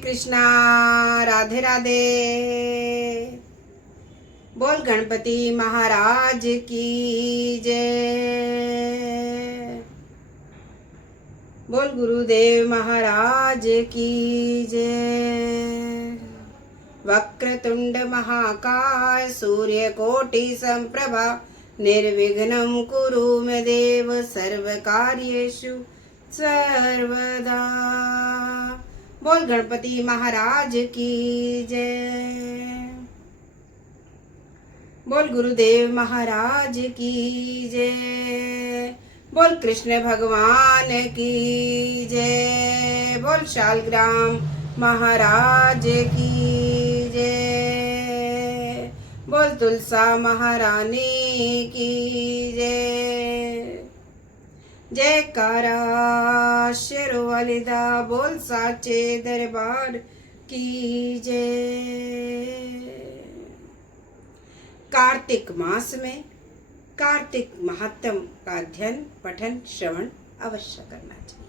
कृष्णा। राधे राधे। बोल गणपति महाराज की जय। बोल गुरुदेव महाराज की जय। वक्रतुंड महाकाय सूर्यकोटि संप्रभा निर्विघ्नं कुरु मे देव सर्वकार्येषु सर्वदा। बोल गणपति महाराज की जय। बोल गुरुदेव महाराज की जय। बोल कृष्ण भगवान की जय। बोल शालग्राम महाराज की जय। बोल तुलसा महारानी की जय। जयकारा शेरो वालिदा बोल साचे दरबार की जय। कार्तिक मास में कार्तिक महात्म का अध्ययन पठन श्रवण अवश्य करना चाहिए।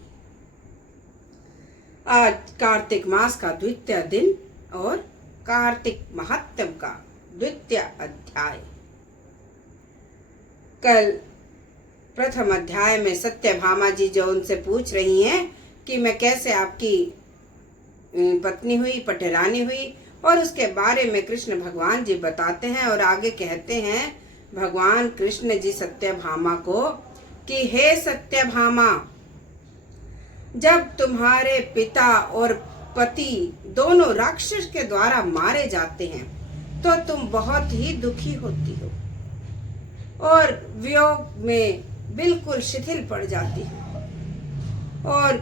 आज कार्तिक मास का द्वितीय दिन और कार्तिक महात्म का द्वितीय अध्याय। कल प्रथम अध्याय में सत्यभामा जी जो उनसे पूछ रही हैं कि मैं कैसे आपकी पत्नी हुई, पटरानी हुई, और उसके बारे में कृष्ण भगवान जी बताते हैं और आगे कहते हैं भगवान कृष्ण जी सत्यभामा को कि हे सत्यभामा, जब तुम्हारे पिता और पति दोनों राक्षस के द्वारा मारे जाते हैं तो तुम बहुत ही दुखी होती हो और वियोग में बिल्कुल शिथिल पड़ जाती हो और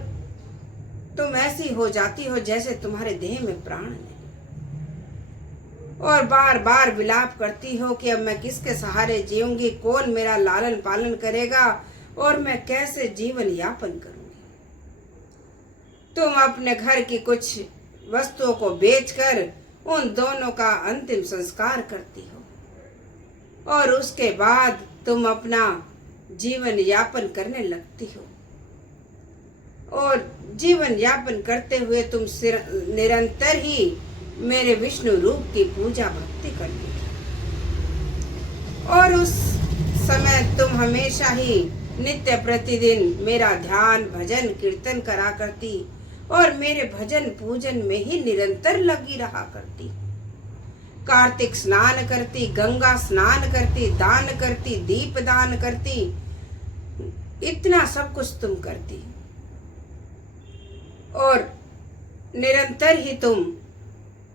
तुम ऐसी हो जाती हो जैसे तुम्हारे देह में प्राण नहीं, और बार बार विलाप करती हो कि अब मैं किसके सहारे जीऊंगी, कौन मेरा लालन पालन करेगा और मैं कैसे जीवन यापन करूंगी। तुम अपने घर की कुछ वस्तुओं को बेचकर उन दोनों का अंतिम संस्कार करती हो और उसके बाद तुम अपना जीवन यापन करने लगती हो और जीवन यापन करते हुए तुम निरंतर ही मेरे विष्णु रूप की पूजा भक्ति करती थी और उस समय तुम हमेशा ही नित्य प्रतिदिन मेरा ध्यान भजन कीर्तन करा करती और मेरे भजन पूजन में ही निरंतर लगी रहा करती। कार्तिक स्नान करती, गंगा स्नान करती, दान करती, दीप दान करती, इतना सब कुछ तुम करती और निरंतर ही तुम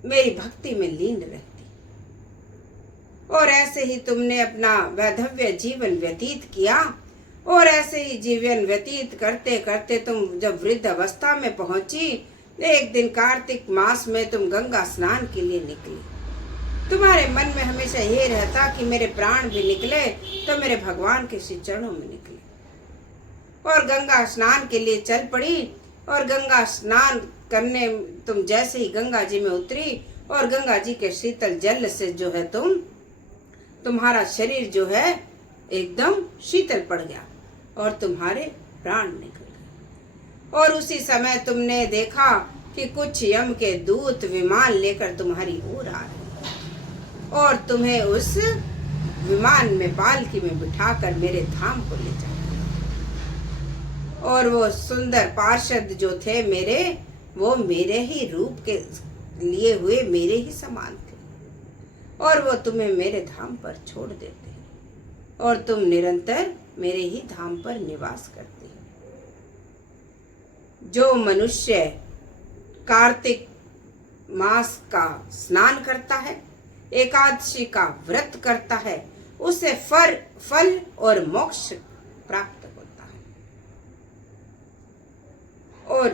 मेरी भक्ति में लीन रहती और ऐसे ही तुमने अपना वैधव्य जीवन व्यतीत किया और ऐसे ही जीवन व्यतीत करते करते तुम जब वृद्ध अवस्था में पहुंची, एक दिन कार्तिक मास में तुम गंगा स्नान के लिए निकली। तुम्हारे मन में हमेशा ये रहता कि मेरे प्राण भी निकले तो मेरे भगवान के श्री चरणों में निकले, और गंगा स्नान के लिए चल पड़ी। और गंगा स्नान करने तुम जैसे ही गंगा जी में उतरी और गंगा जी के शीतल जल से जो है तुम्हारा शरीर जो है एकदम शीतल पड़ गया और तुम्हारे प्राण निकल गए। और उसी समय तुमने देखा कि कुछ यम के दूत विमान लेकर तुम्हारी ओर आ रहे और तुम्हें उस विमान में पालकी में बिठाकर मेरे धाम को ले जाए। और वो सुंदर पार्षद जो थे मेरे, वो मेरे ही रूप के लिए हुए मेरे ही समान थे और वो तुम्हें मेरे धाम पर छोड़ देते हैं और तुम निरंतर मेरे ही धाम पर निवास करते हो। जो मनुष्य कार्तिक मास का स्नान करता है, एकादशी का व्रत करता है, उसे फल और मोक्ष प्राप्त होता है। और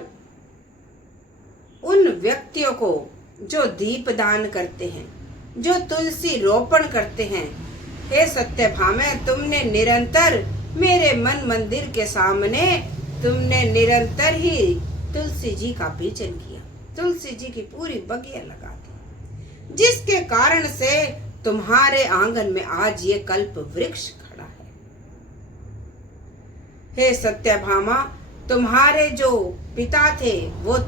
उन व्यक्तियों को जो दीप दान करते हैं, जो तुलसी रोपण करते हैं, हे सत्यभामा, तुमने निरंतर मेरे मन मंदिर के सामने तुमने निरंतर ही तुलसी जी का पूजन किया, तुलसी जी की पूरी बगिया लगा दी, जिसके कारण से तुम्हारे आंगन में आज ये कल्प वृक्ष खड़ा है। हे सत्यभामा, तुम्हारे जो पिता थे वो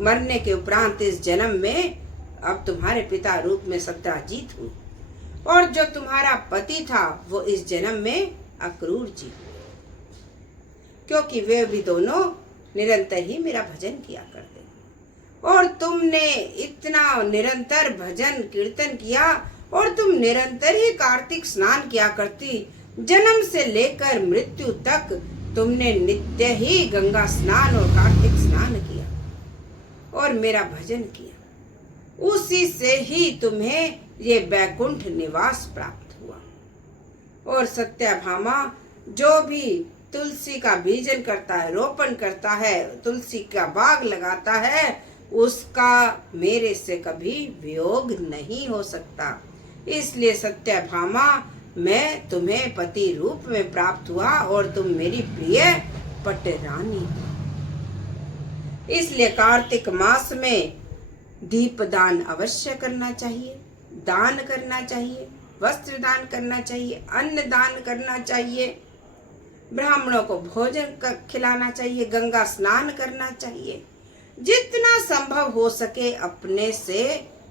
मरने के उपरांत इस जन्म में अब तुम्हारे पिता रूप में सत्याजीत हुए, और जो तुम्हारा पति था वो इस जन्म में अक्रूर जी हुए, क्योंकि वे भी दोनों निरंतर ही मेरा भजन किया करते। और तुमने इतना निरंतर भजन कीर्तन किया, और तुम निरंतर ही कार्तिक स्नान किया करती। जन्म से लेकर मृत्यु तक तुमने नित्य ही गंगा स्नान और कार्तिक स्नान किया और मेरा भजन किया। उसी से ही तुम्हें ये वैकुंठ निवास प्राप्त हुआ। और सत्यभामा जो भी तुलसी का बीजन करता है, रोपण करता है, तुलसी का बाग लगाता है, उसका मेरे से कभी वियोग नहीं हो सकता। इसलिए सत्यभामा मैं तुम्हें पति रूप में प्राप्त हुआ और तुम मेरी प्रिय पटरानी हो। इसलिए कार्तिक मास में दीप दान अवश्य करना चाहिए, दान करना चाहिए, वस्त्र दान करना चाहिए, अन्न दान करना चाहिए, ब्राह्मणों को भोजन खिलाना चाहिए, गंगा स्नान करना चाहिए। जितना संभव हो सके अपने से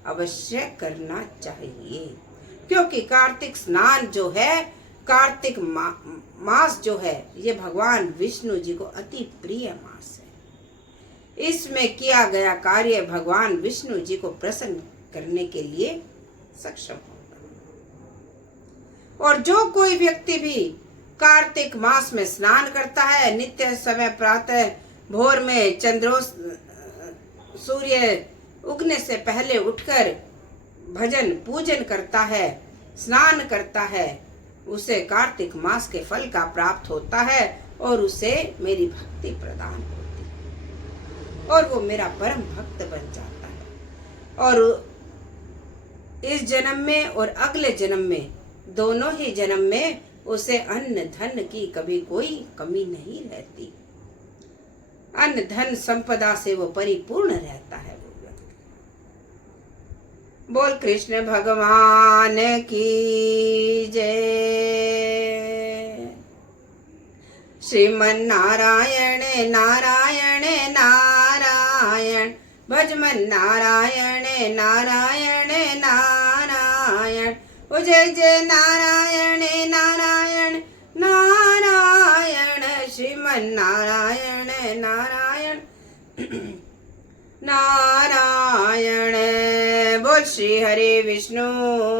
अवश्य करना चाहिए, क्योंकि कार्तिक स्नान जो है, कार्तिक मास जो है, ये भगवान विष्णु जी को अति प्रिय मास है। इसमें किया गया कार्य भगवान विष्णु जी को प्रसन्न करने के लिए सक्षम होगा। और जो कोई व्यक्ति भी कार्तिक मास में स्नान करता है, नित्य समय प्रातः भोर में सूर्य उगने से पहले उठकर भजन पूजन करता है, स्नान करता है, उसे कार्तिक मास के फल का प्राप्त होता है और उसे मेरी भक्ति प्रदान होती है और वो मेरा परम भक्त बन जाता है। और इस जन्म में और अगले जन्म में, दोनों ही जन्म में उसे अन्न धन की कभी कोई कमी नहीं रहती। अन्न धन संपदा से वो परिपूर्ण रहता है वो व्यक्ति। बोल कृष्ण भगवान की जय। श्रीमन नारायण नारायण नारायण, भजमन नारायण नारायण नारायण, ओ जय जय नारायण नारायण नारायण, श्रीमन नारायण नारायण नारायण। बोल श्री हरि विष्णु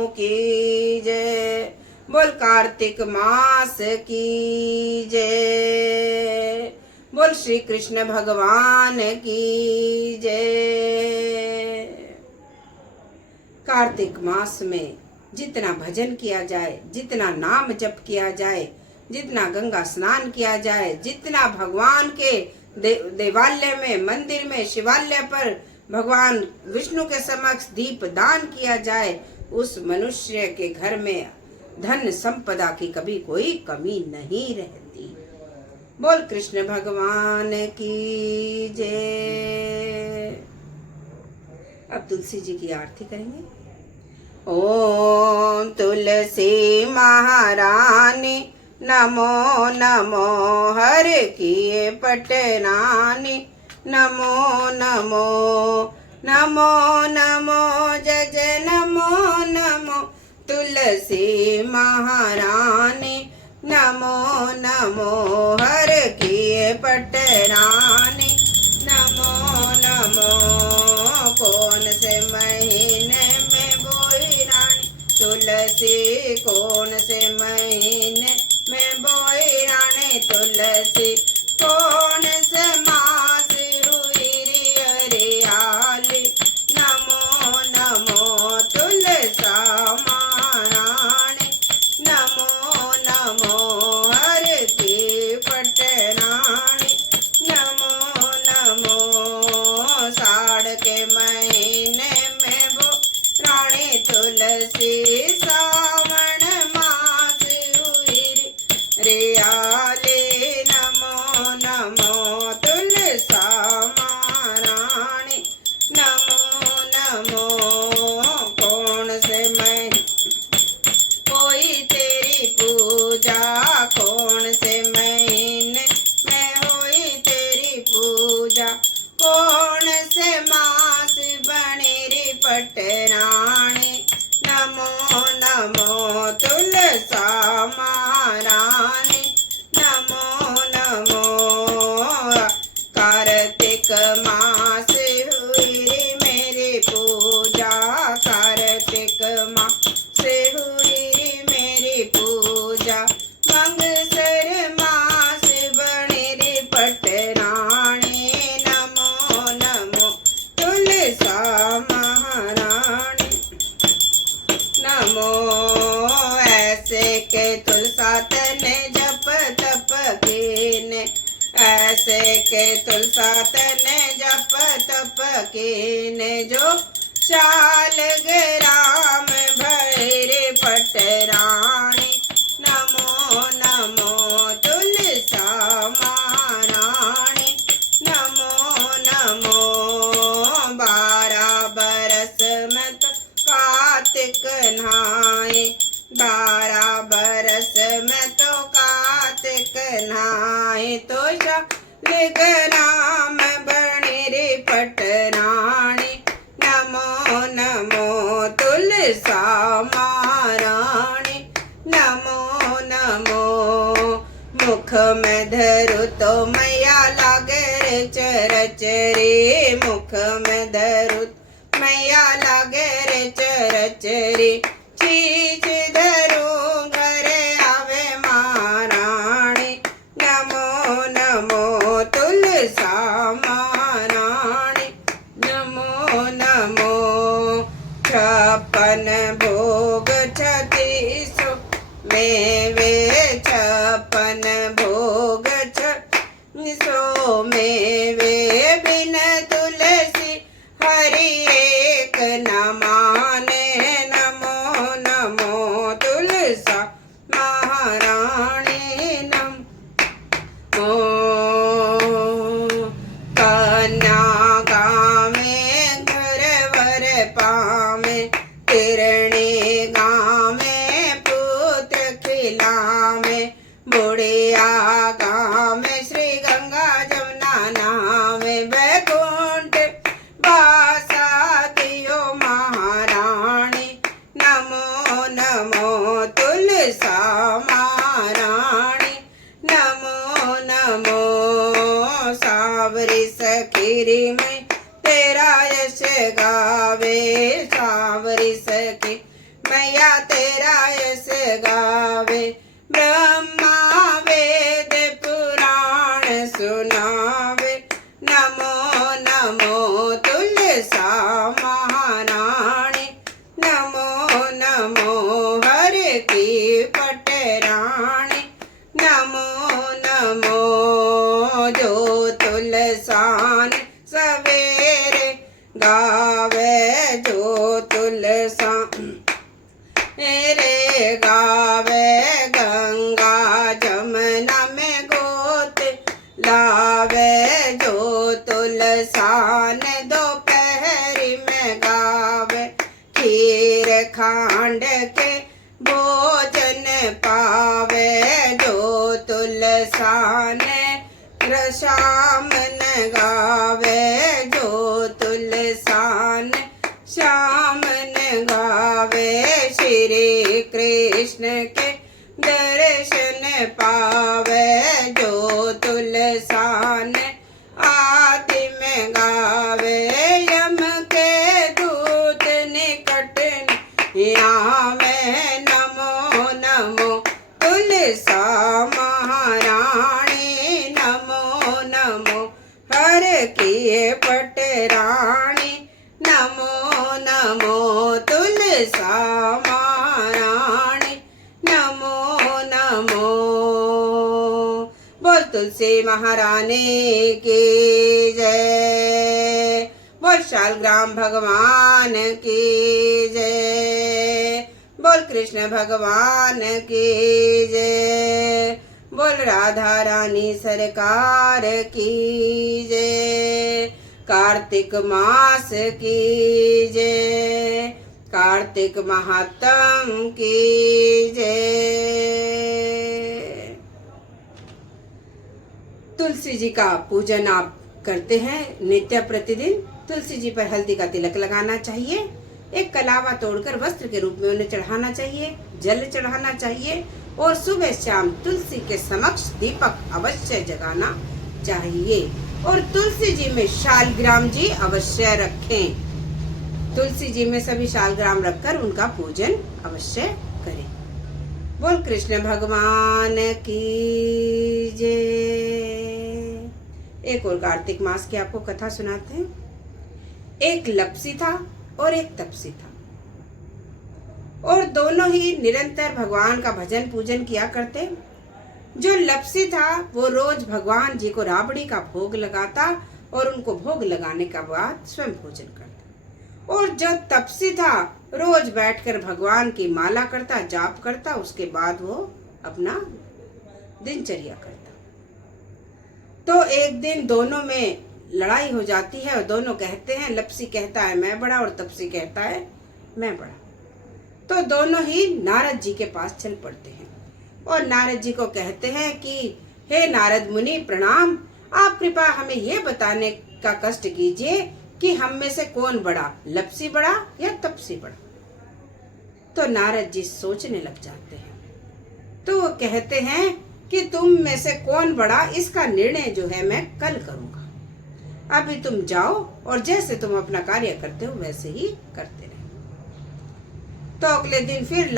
की जय। बोल कार्तिक मास की जय। बोल श्री कृष्ण भगवान की जय। कार्तिक मास में जितना भजन किया जाए, जितना नाम जप किया जाए, जितना गंगा स्नान किया जाए, जितना भगवान के देवालय में, मंदिर में, शिवालय पर भगवान विष्णु के समक्ष दीप दान किया जाए, उस मनुष्य के घर में धन संपदा की कभी कोई कमी नहीं रहती। बोल कृष्ण भगवान की जय। अब तुलसी जी की आरती करेंगे। ओम तुलसी महारानी नमो नमो, हर किए पटरानी नमो नमो, नमो नमो जय जय नमो नमो, तुलसी महारानी नमो नमो, हर किए पटरानी नमो नमो। कौन से महीने में बोई रानी तुलसी, कौन से महीने में बोई रानी तुलसी, कौन से मास हुई री हरियाली, नमो नमो तुलसा महारानी नमो नमो, हर की पटरानी नमो के तुलसा तने जप तप कीने जो शाल ग्राम भैरे पटराणी नमो नमो तुलसा महाराणी नमो नमो 12 बरस में तो कार्तिक नहाए 12 बरस में तो कार्तिक नहाए तो शालिग्राम बणी रे पटराणी नमो नमो तुलसा महाराणी नमो नमो मुख में धरु तो मैया लागे रे चरच रे मुख में धरु मैया लागे रे चरच रे चीज धरो घरे आवे महाराणी नमो नमो तुलसा महाराणी नमो नमो 56 भोग 36 मेवे 56 भोग 36 मेवे बिन तुलसी हरि एक न माने नमो नमो तुलसा महाराणी नमो कन्या गावे घर वर पावे तिरणी गावे पुत्र खिलावे बुढ़िया गावे श्री गंगा जमुना नावे वैकुंठ बासा दियो महाराणी नमो नमो तुलसा महाराणी नमो नमो सावरी सखीरी में तेरा यश गावे सावरी सखी मैया तेरा यश गावे ब्रह्मा वेद पुराण सुनावे नमो नमो तुलसा महाराणी नमो नमो हर की पटराणी नमो नमो जो तुलसान सवेरे गावे जो तुलसा मेरे गावे गंगा जमुना में गोत लावे जो तुलसान दोपहरी में गावे खीर खांड के भोजन पावे जो तुलसान शाम न गावे जो तुलसान श्याम न गावे श्री कृष्ण के दर्शन पावे जो तुलसान आदि में गावे यम के दूत निकट आवे नमो नमो तुलसा महाराणी नमो नमो हर की पटराणी नमो नमो तुलसा महाराणी नमो नमो बोल तुलसी महारानी की जय बोल शालग्राम भगवान की जय बोल कृष्ण भगवान की जय बोल राधा रानी सरकार की जय कार्तिक मास की जय कार्तिक महात्म की जय तुलसी जी का पूजन आप करते हैं नित्य प्रतिदिन तुलसी जी पर हल्दी का तिलक लगाना चाहिए एक कलावा तोड़कर वस्त्र के रूप में उन्हें चढ़ाना चाहिए जल चढ़ाना चाहिए और सुबह शाम तुलसी के समक्ष दीपक अवश्य जगाना चाहिए और तुलसी जी में शालग्राम जी अवश्य रखें तुलसी जी में सभी शालग्राम रखकर उनका पूजन अवश्य करें बोल कृष्ण भगवान की जय एक और कार्तिक मास की आपको कथा सुनाते हैं एक लपसी था और एक तपसी था और दोनों ही निरंतर भगवान का भजन पूजन किया करते जो लपसी था वो रोज भगवान जी को राबड़ी का भोग लगाता और उनको भोग लगाने के बाद स्वयं भोजन करता। और जो तपसी था रोज बैठकर भगवान की माला करता, जाप करता, उसके बाद वो अपना दिनचर्या करता। तो एक दिन दोनों में लड़ाई हो जाती है और दोनों कहते हैं, लपसी कहता है मैं बड़ा और तपसी कहता है मैं बड़ा। तो दोनों ही नारद जी के पास चल पड़ते हैं और नारद जी को कहते हैं कि हे नारद मुनि प्रणाम, आप कृपया हमें यह बताने का कष्ट कीजिए कि हम में से कौन बड़ा, लपसी बड़ा या तपसी बड़ा। तो नारद जी सोचने लग जाते हैं। तो वो कहते हैं कि तुम में से कौन बड़ा इसका निर्णय जो है मैं कल करूंगा, अभी तुम जाओ और जैसे तुम अपना कार्य करते हो वैसे ही करते रहो। तो अगले दिन फिर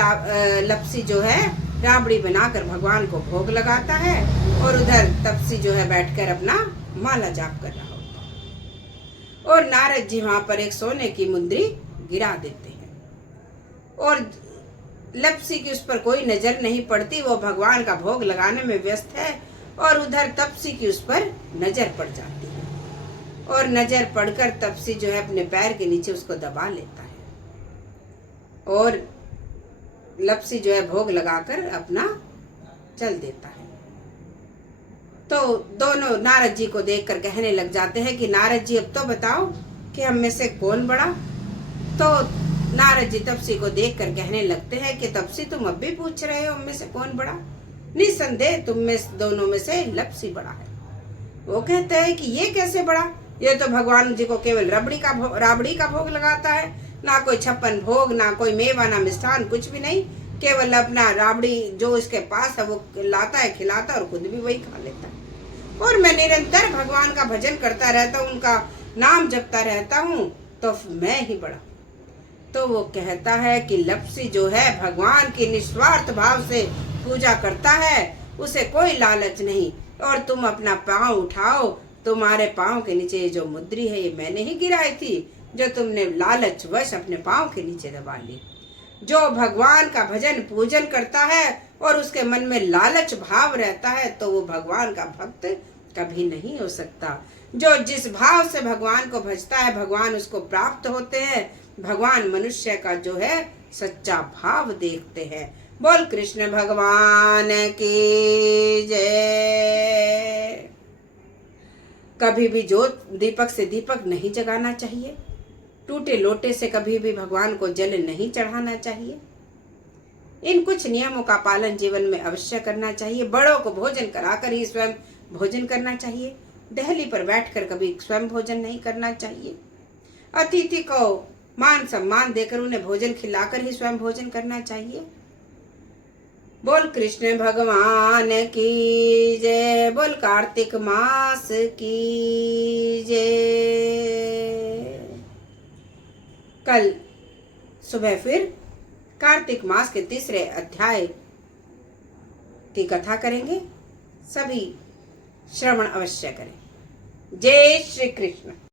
लपसी जो है राबड़ी बनाकर भगवान को भोग लगाता है और उधर तपसी जो है बैठकर अपना माला जाप कर रहा होता है। और नारद जी वहां पर एक सोने की मुंदरी गिरा देते हैं और लपसी की उस पर कोई नजर नहीं पड़ती, वो भगवान का भोग लगाने में व्यस्त है। और उधर तपसी की उस पर नजर पड़ जाती है और नजर पड़कर तपसी जो है अपने पैर के नीचे उसको दबा लेता है और लपसी जो है भोग लगाकर अपना चल देता है। तो दोनों नारद जी को देखकर कहने लग जाते हैं कि नारद जी अब तो बताओ कि हम में से कौन बड़ा। तो नारद जी तपसी को देखकर कहने लगते हैं कि तपसी तुम अब भी पूछ रहे हो हम में से कौन बड़ा, निस्संदेह तुम में दोनों में से लपसी बड़ा है। वो कहते हैं कि ये कैसे बड़ा, ये तो भगवान जी को केवल राबड़ी का भोग लगाता है, ना कोई 56 भोग, ना कोई मेवा, ना मिष्ठान, कुछ भी नहीं, केवल अपना राबड़ी जो इसके पास है वो लाता है, खिलाता और खुद भी वही खा लेता है। और मैं निरंतर भगवान का भजन करता रहता हूँ, उनका नाम जपता रहता हूँ, तो मैं ही बड़ा। तो वो कहता है कि लपसी जो है भगवान की निस्वार्थ भाव से पूजा करता है, उसे कोई लालच नहीं। और तुम अपना पाँव उठाओ, तुम्हारे पाँव के नीचे जो मुद्री है ये मैंने ही गिराई थी, जो तुमने लालच वश अपने पाँव के नीचे दबा ली। जो भगवान का भजन पूजन करता है और उसके मन में लालच भाव रहता है तो वो भगवान का भक्त कभी नहीं हो सकता। जो जिस भाव से भगवान को भजता है भगवान उसको प्राप्त होते हैं। भगवान मनुष्य का जो है सच्चा भाव देखते हैं। बोल कृष्ण भगवान की जय। कभी भी ज्योत दीपक से दीपक नहीं जगाना चाहिए, टूटे लोटे से कभी भी भगवान को जल नहीं चढ़ाना चाहिए। इन कुछ नियमों का पालन जीवन में अवश्य करना चाहिए। बड़ों को भोजन कराकर ही स्वयं भोजन करना चाहिए। दहली पर बैठकर कभी स्वयं भोजन नहीं करना चाहिए। अतिथि को मान सम्मान देकर उन्हें भोजन खिलाकर ही स्वयं भोजन करना चाहिए। बोल कृष्ण भगवान की जय। बोल कार्तिक मास की जय। कल सुबह फिर कार्तिक मास के तीसरे अध्याय की कथा करेंगे। सभी श्रवण अवश्य करें। जय श्री कृष्ण।